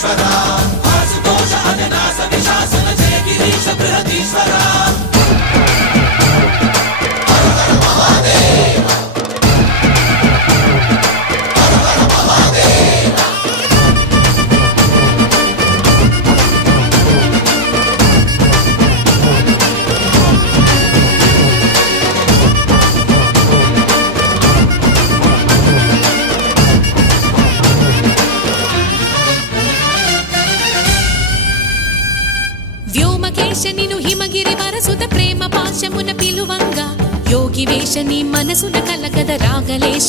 మహేశ్వర ఆశుతోష అవినాశ విశాసన జయ గిరీశ బృహదీశ్వర హర హర మహాదేవ హర హర మహాదేవ వ్యోమకేశనిను హిమగిరి వరసుత ప్రేమ పాశమున పిలువంగా యోగి వేషని మనసున కలకద రాగలేశ